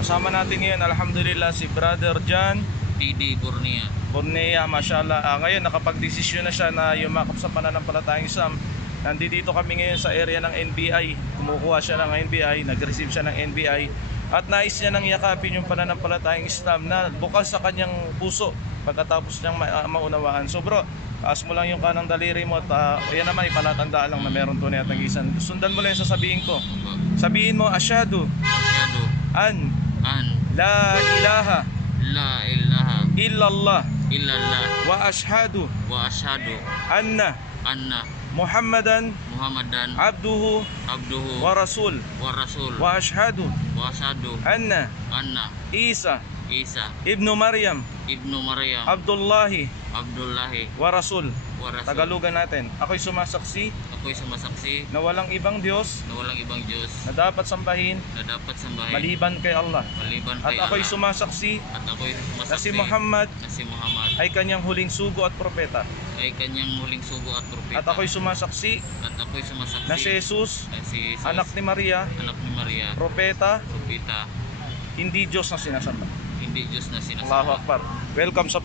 Kasama natin ngayon, alhamdulillah, si Brother John PD Bornea, mashallah. Ngayon nakapag-desisyon na siya na yumakap sa pananampalatayang Islam. Nandito kami ngayon sa area ng NBI. Kumukuha siya ng NBI, nag-receive siya ng NBI. At nais niya nang yakapin yung pananampalatayang Islam na bukal sa kanyang puso pagkatapos niyang maunawaan. So bro, taas mo lang yung kanang daliri mo at yan naman ipalatandaan lang na meron tunay at nagisan. Sundan mo lang yung sasabihin ko. Sabihin mo, asyhadu an la ilaha illallah wa ashhadu anna Muhammadan abduhu wa rasul wa ashhadu anna Isa ibnu Maryam Abdullahi wa rasul. Tagalugan natin. Ako'y sumasaksi na walang ibang Diyos na dapat sambahin maliban kay Allah. At ako'y sumasaksi na si Muhammad ay kanyang huling sugo at propeta. At ako'y sumasaksi na si Jesus anak ni Maria propeta, hindi Diyos na sinasamba. Allahu Akbar. Welcome sa